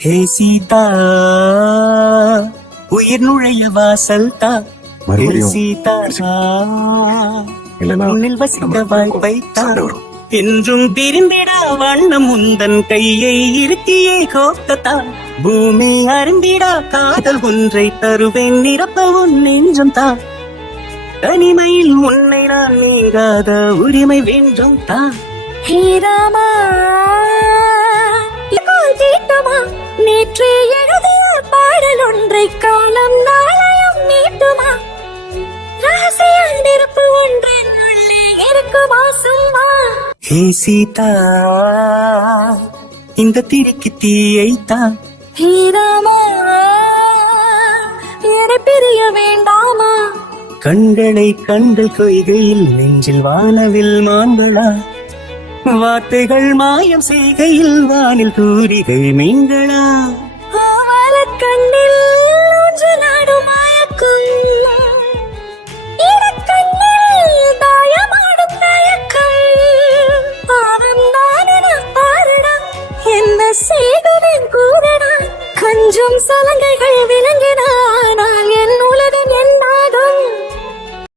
ஹே சீதா, உயிர் நுழைய வாசல் தா. ஹே சீதா, உன்னில் வசிக்க வாய்ப்பை தா. என்றும் பிரிந்திடா வண்ணம் உந்தன் கையை இருக்கியே கோத்ததா. பூமி அருந்திடா காதல் ஒன்றை தருவேன் நிரப்ப உன் நெஞ்சம் தா. தனிமையில் உன்னை நான் நீங்காத உரிமை வேண்டும் தா. ஹீராமா நேற்று எழுதிய பாடல் ஒன்றை காலம் நாளையும் நீட்டுமா. ரகசிய நெருப்பு ஒன்றின் உள்ளே இருக்குமா சும்மா. ஹே சீதா, இந்த திரிக்கு தீயைத்தா. ஹீராமா என பிரிய வேண்டாமா. கண்களை கண்டு கொய்கையில் நெஞ்சில் வானவில் மாண்புளா. வார்த்தைகள் மாயம் செய்கையில் வானில் தூரிகை மீன்களா. கண்ணில் ஒன்று நாடும் மயக்கும் தாயமாடும் தயக்கம். பாவம் நானென பாருடா, என்ன செய்தவன் கூறடா. கொஞ்சம் சலங்கைகள் விளங்கின